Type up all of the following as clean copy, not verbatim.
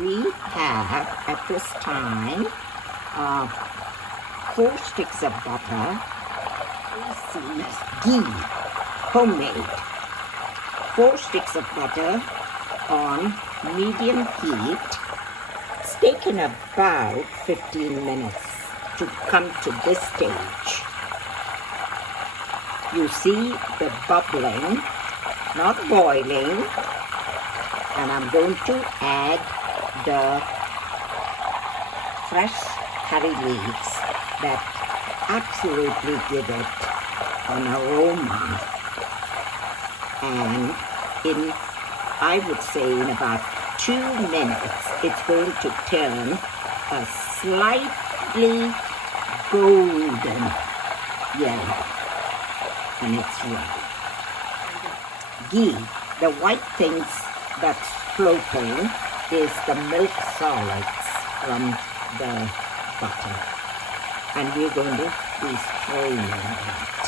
We have at this time 4 sticks of butter, ghee, homemade. 4 sticks of butter on medium heat. It's taken about 15 minutes to come to this stage. You see the bubbling, not boiling, and I'm going to add the fresh curry leaves that absolutely give it an aroma. And I would say in about 2 minutes, it's going to turn a slightly golden yellow, and it's ready. Ghee, the white things that's floating is the milk solids from the butter, and we're going to be straining that.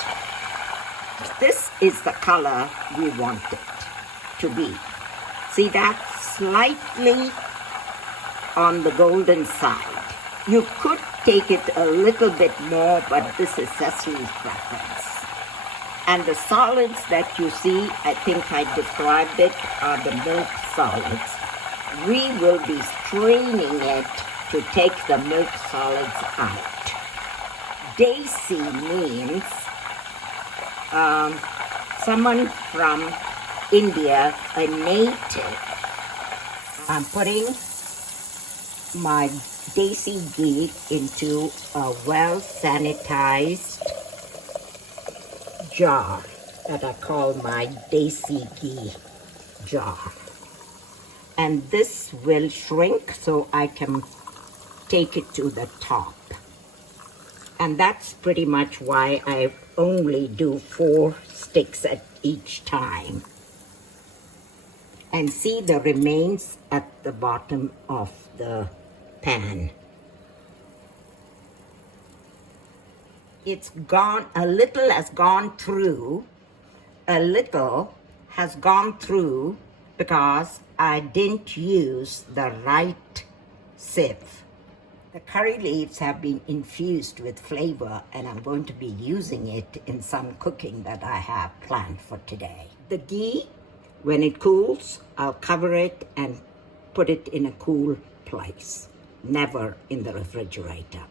This is the color we want it to be. See that? Slightly on the golden side. You could take it a little bit more, but this is Cecily's preference. And the solids that you see, I think I described it, are the milk solids. We will be straining it to take the milk solids out. Desi means someone from India, a native. I'm putting my desi ghee into a well-sanitized jar that I call my desi ghee jar. And this will shrink so I can take it to the top. And that's pretty much why I only do 4 sticks at each time. And see the remains at the bottom of the pan. It's gone, a little has gone through, because I didn't use the right sieve. The curry leaves have been infused with flavor, and I'm going to be using it in some cooking that I have planned for today. The ghee, when it cools, I'll cover it and put it in a cool place, never in the refrigerator.